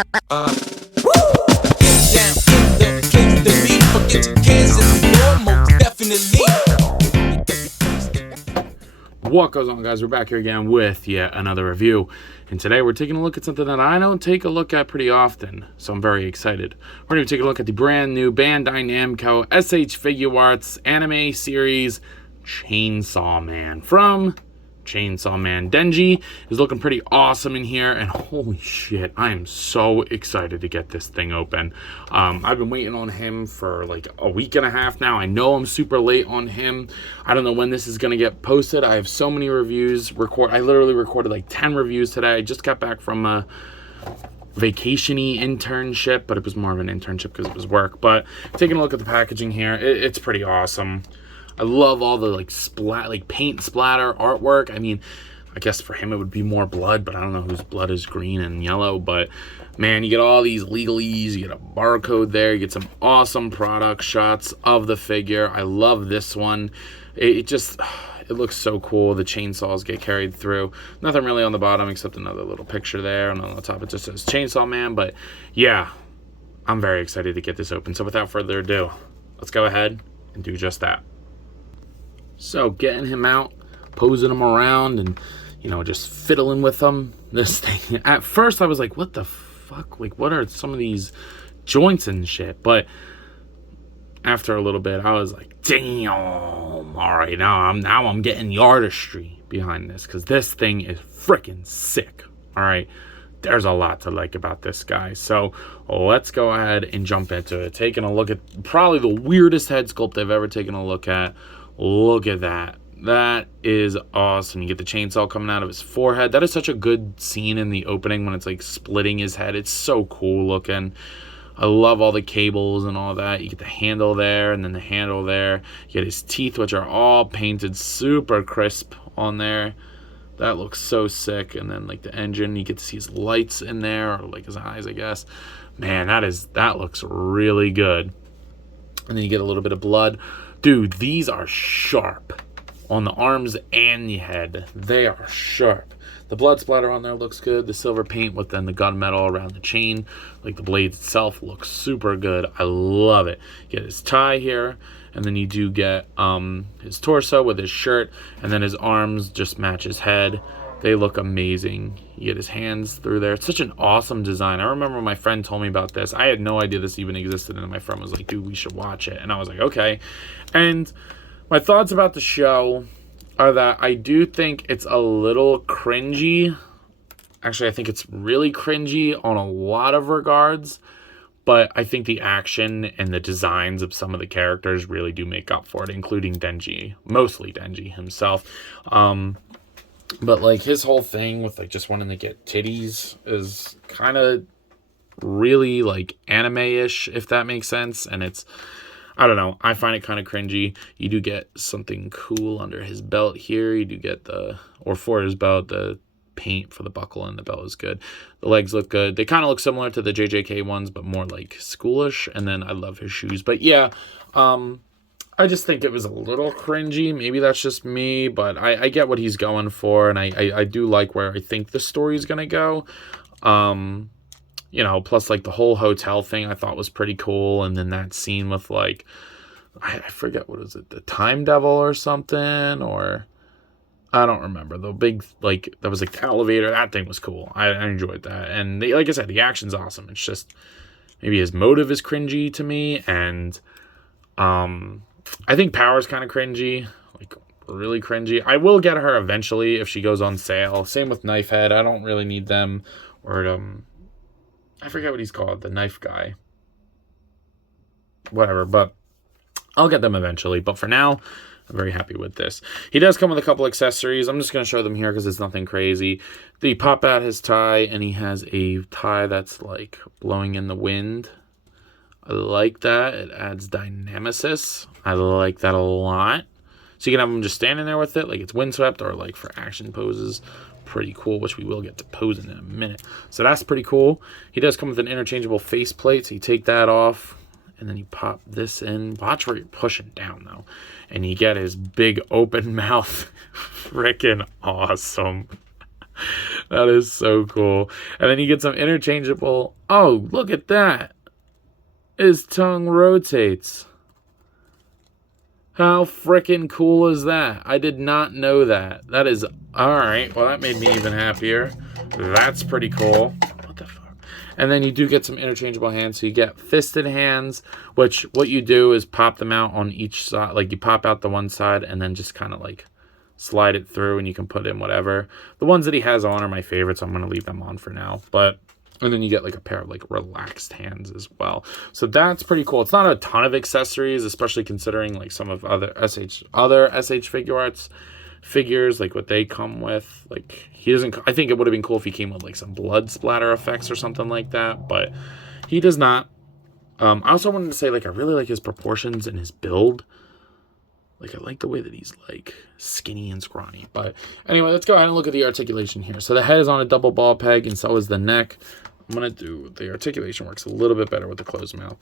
Down in the place to be. Forget your cares and the war, most definitely. What goes on, guys? We're back here again with yet another review, and today we're taking a look at something that I don't take a look at pretty often, so I'm very excited. We're going to take a look at the brand new Bandai Namco Sh Figuarts anime series Chainsaw Man from Chainsaw Man. Denj is looking pretty awesome in here, and holy shit, I am so excited to get this thing open. I've been waiting on him for like a week and a half now. I know I'm super late on him. I don't know when this is going to get posted. I have so many reviews. I literally recorded like 10 reviews today. I just got back from a vacation-y internship, but it was more of an internship because it was work. But taking a look at the packaging here, it's pretty awesome. I love all the like paint splatter artwork. I mean, I guess for him it would be more blood, but I don't know whose blood is green and yellow. But man, you get all these legalese, you get a barcode there, you get some awesome product shots of the figure. I love this one. It looks so cool. The chainsaws get carried through. Nothing really on the bottom except another little picture there, and on the top it just says Chainsaw Man. But yeah, I'm very excited to get this open. So without further ado, let's go ahead and do just that. So getting him out, posing him around, and, you know, just fiddling with him. This thing, at first I was like, what the fuck? Like, what are some of these joints and shit? But after a little bit, I was like, damn, all right, now I'm getting the artistry behind this, because this thing is freaking sick. All right, there's a lot to like about this guy. So let's go ahead and jump into it. Taking a look at probably the weirdest head sculpt I've ever taken a look at. Look at that. That is awesome. You get the chainsaw coming out of his forehead. That is such a good scene in the opening when it's like splitting his head. It's so cool looking. I love all the cables and all that. You get the handle there and then the handle there. You get his teeth, which are all painted super crisp on there. That looks so sick. And then like the engine, you get to see his lights in there, or like his eyes, I guess. Man, that looks really good. And then you get a little bit of blood. Dude, these are sharp on the arms and the head. They are sharp. The blood splatter on there looks good. The silver paint with then the gunmetal around the chain, like the blade itself, looks super good. I love it. You get his tie here, and then you do get his torso with his shirt, and then his arms just match his head. They look amazing. You get his hands through there. It's such an awesome design. I remember when my friend told me about this. I had no idea this even existed, and my friend was like, dude, we should watch it. And I was like, okay. And my thoughts about the show are that I do think it's a little cringy. Actually, I think it's really cringy on a lot of regards. But I think the action and the designs of some of the characters really do make up for it, including Denj. Mostly Denj himself. But like his whole thing with like just wanting to get titties is kind of really like anime-ish, if that makes sense. And it's, I don't know, I find it kind of cringy. You do get something cool under his belt here. You do get for his belt, the paint for the buckle and the belt is good. The legs look good. They kind of look similar to the JJK ones, but more like schoolish. And then I love his shoes. But yeah, I just think it was a little cringy. Maybe that's just me, but I get what he's going for, and I do like where I think the story's gonna go. You know, plus like the whole hotel thing I thought was pretty cool, and then that scene with like, I forget, what is it, the Time Devil or something, or I don't remember. The big, like, that was like the elevator. That thing was cool. I enjoyed that, and like I said, the action's awesome. It's just maybe his motive is cringy to me, and I think Power's kind of cringy, like really cringy. I will get her eventually if she goes on sale. Same with Knifehead. I don't really need them. Or I forget what he's called, the knife guy. Whatever, but I'll get them eventually. But for now, I'm very happy with this. He does come with a couple accessories. I'm just going to show them here because it's nothing crazy. They pop out his tie, and he has a tie that's like blowing in the wind. I like that. It adds dynamicis. I like that a lot. So you can have him just standing there with it, like it's windswept, or like for action poses. Pretty cool, which we will get to posing in a minute. So that's pretty cool. He does come with an interchangeable faceplate, so you take that off, and then you pop this in. Watch where you're pushing down, though. And you get his big open mouth. Freaking awesome. That is so cool. And then you get some interchangeable. Oh, look at that. His tongue rotates. How freaking cool is that? I did not know that. That is... Alright, well that made me even happier. That's pretty cool. What the fuck? And then you do get some interchangeable hands. So you get fisted hands, which what you do is pop them out on each side. Like you pop out the one side and then just kind of like slide it through and you can put in whatever. The ones that he has on are my favorites. So I'm going to leave them on for now. And then you get like a pair of like relaxed hands as well. So that's pretty cool. It's not a ton of accessories, especially considering like some of other SH Figuarts figures, like what they come with. Like he doesn't, I think it would have been cool if he came with like some blood splatter effects or something like that, but he does not. I also wanted to say, like, I really like his proportions and his build. Like, I like the way that he's, like, skinny and scrawny. But anyway, let's go ahead and look at the articulation here. So the head is on a double ball peg, and so is the neck. I'm going to do, the articulation works a little bit better with the closed mouth.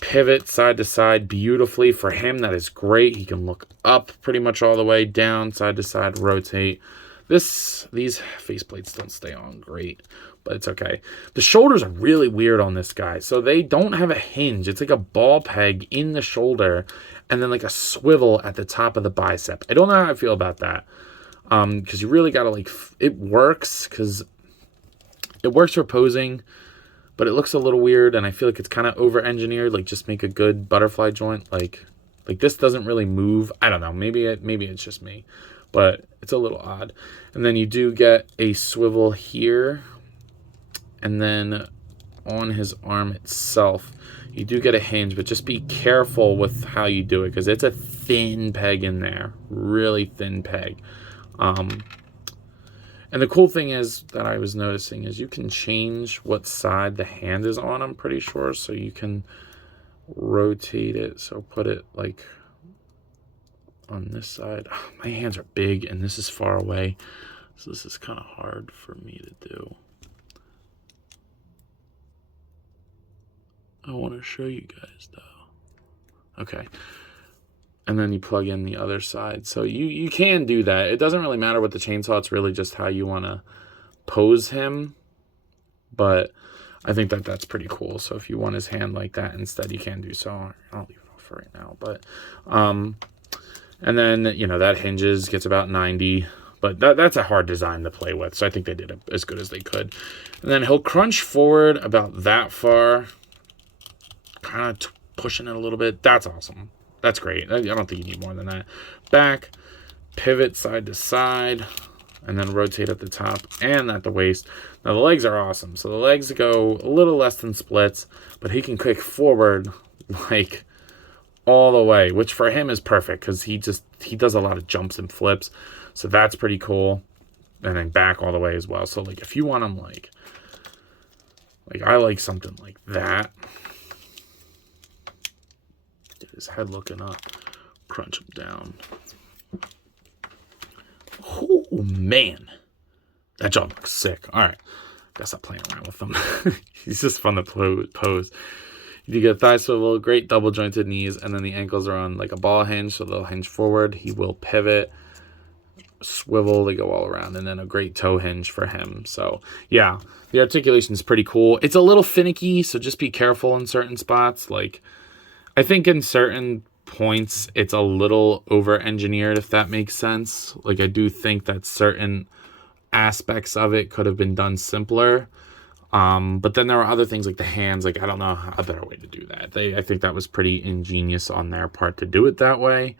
Pivot side to side beautifully. For him, that is great. He can look up pretty much all the way, down, side to side, rotate. These faceplates don't stay on great, but it's okay. The shoulders are really weird on this guy. So they don't have a hinge. It's like a ball peg in the shoulder and then like a swivel at the top of the bicep. I don't know how I feel about that. Because you really got to like, it works because it works for posing, but it looks a little weird. And I feel like it's kind of over-engineered. Like just make a good butterfly joint. Like this doesn't really move. I don't know. Maybe it's just me, but it's a little odd. And then you do get a swivel here. And then on his arm itself, you do get a hinge, but just be careful with how you do it because it's a thin peg in there, really thin peg. And the cool thing is that I was noticing is you can change what side the hand is on, I'm pretty sure. So you can rotate it. So put it like on this side. Oh, my hands are big and this is far away. So this is kind of hard for me to do. I want to show you guys though. Okay. And then you plug in the other side. So you can do that. It doesn't really matter with the chainsaw. It's really just how you want to pose him. But I think that that's pretty cool. So if you want his hand like that instead, you can do so. I'll leave it off for right now. But, and then, you know, that hinges, gets about 90. But that's a hard design to play with. So I think they did it as good as they could. And then he'll crunch forward about that far. Kind of pushing it a little bit. That's awesome. That's great. I don't think you need more than that. Back, pivot side to side, and then rotate at the top and at the waist. Now the legs are awesome. So the legs go a little less than splits, but he can kick forward like all the way, which for him is perfect because he does a lot of jumps and flips. So that's pretty cool. And then back all the way as well. So like if you want him like I like something like that. Get his head looking up. Crunch him down. Oh man. That jaw looks sick. Alright. Gotta stop playing around with him. He's just fun to pose. You get a thigh swivel, great double jointed knees, and then the ankles are on like a ball hinge, so they'll hinge forward. He will pivot, swivel, they go all around, and then a great toe hinge for him. So yeah, the articulation is pretty cool. It's a little finicky, so just be careful in certain spots. Like I think in certain points it's a little over engineered, if that makes sense. Like I do think that certain aspects of it could have been done simpler. But then there are other things like the hands. Like I don't know a better way to do that. I think that was pretty ingenious on their part to do it that way.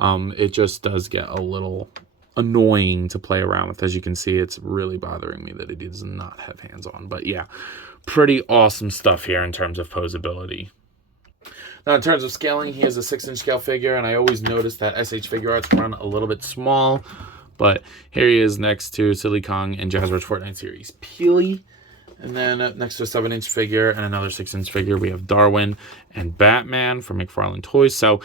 It just does get a little annoying to play around with. As you can see, it's really bothering me that it does not have hands on. But yeah, pretty awesome stuff here in terms of posability. Now in terms of scaling, he has a 6-inch scale figure, and I always notice that SH Figuarts run a little bit small. But here he is next to Silly Kong and Jazzwatch Fortnite Series Peely. And then next to a 7-inch figure and another 6-inch figure, we have Darwin and Batman from McFarlane Toys. So,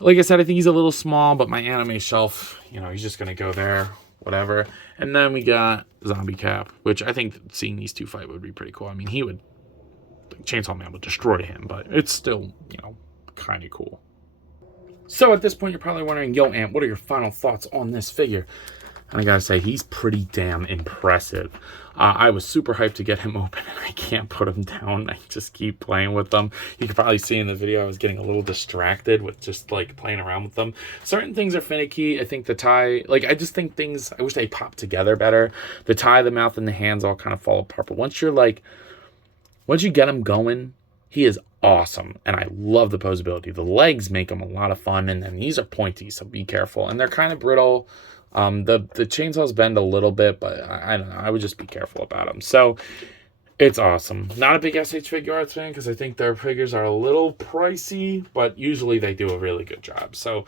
like I said, I think he's a little small, but my anime shelf, you know, he's just going to go there, whatever. And then we got Zombie Cap, which I think seeing these two fight would be pretty cool. I mean, Chainsaw Man would destroy him, but it's still, you know, kind of cool. So at this point, you're probably wondering, yo, Ant, what are your final thoughts on this figure? And I gotta say, he's pretty damn impressive. I was super hyped to get him open, and I can't put him down. I just keep playing with them. You can probably see in the video I was getting a little distracted with just like playing around with them. Certain things are finicky. I think the tie, like I just think things, I wish they popped together better. The tie, the mouth, and the hands all kind of fall apart. But once you get him going, he is awesome. And I love the poseability. The legs make him a lot of fun, and then these are pointy, so be careful. And they're kind of brittle. The chainsaws bend a little bit, but I don't know. I would just be careful about them. So it's awesome. Not a big Sh Figuarts fan because I think their figures are a little pricey, but usually they do a really good job. So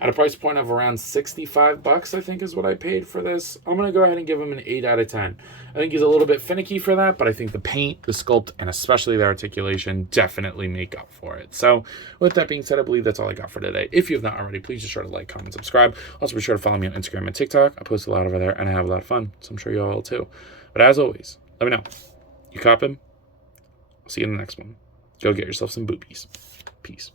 at a price point of around 65 bucks, I think is what I paid for this. I'm going to go ahead and give him an 8 out of 10. I think he's a little bit finicky for that, but I think the paint, the sculpt, and especially the articulation definitely make up for it. So with that being said, I believe that's all I got for today. If you have not already, please just sure to like, comment, subscribe. Also be sure to follow me on Instagram and TikTok. I post a lot over there, and I have a lot of fun, so I'm sure you all will too. But as always, let me know. You coppin'? I'll see you in the next one. Go get yourself some boobies. Peace.